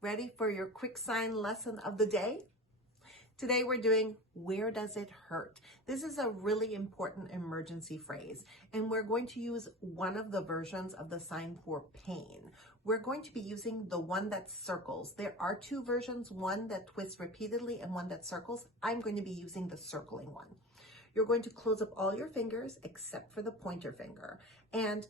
Ready for your quick sign lesson of the day? Today we're doing, where does it hurt? This is a really important emergency phrase, and we're going to use one of the versions of the sign for pain. We're going to be using the one that circles. There are two versions, one that twists repeatedly and one that circles. I'm going to be using the circling one. You're going to close up all your fingers except for the pointer finger and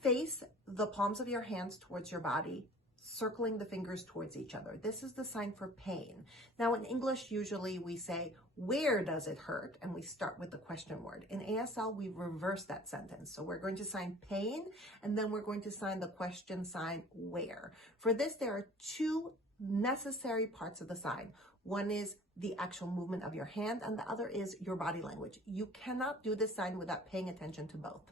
face the palms of your hands towards your body, circling the fingers towards each other. This is the sign for pain. Now in English, usually we say, where does it hurt? And we start with the question word. In ASL, we reverse that sentence. So we're going to sign pain, and then we're going to sign the question sign where. For this, there are two necessary parts of the sign. One is the actual movement of your hand, and the other is your body language. You cannot do this sign without paying attention to both.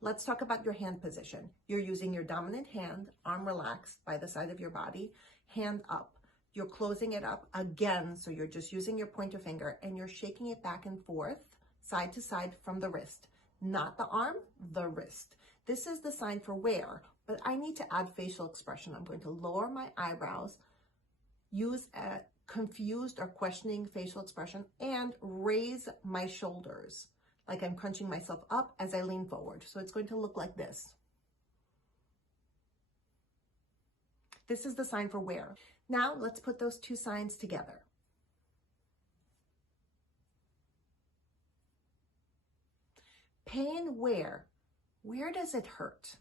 Let's talk about your hand position. You're using your dominant hand, arm relaxed by the side of your body, hand up. You're closing it up again, so you're just using your pointer finger and you're shaking it back and forth, side to side from the wrist. Not the arm, the wrist. This is the sign for where, but I need to add facial expression. I'm going to lower my eyebrows, use a confused or questioning facial expression, and raise my shoulders, like I'm crunching myself up as I lean forward. So it's going to look like this. This is the sign for where. Now let's put those two signs together. Pain where? Where does it hurt?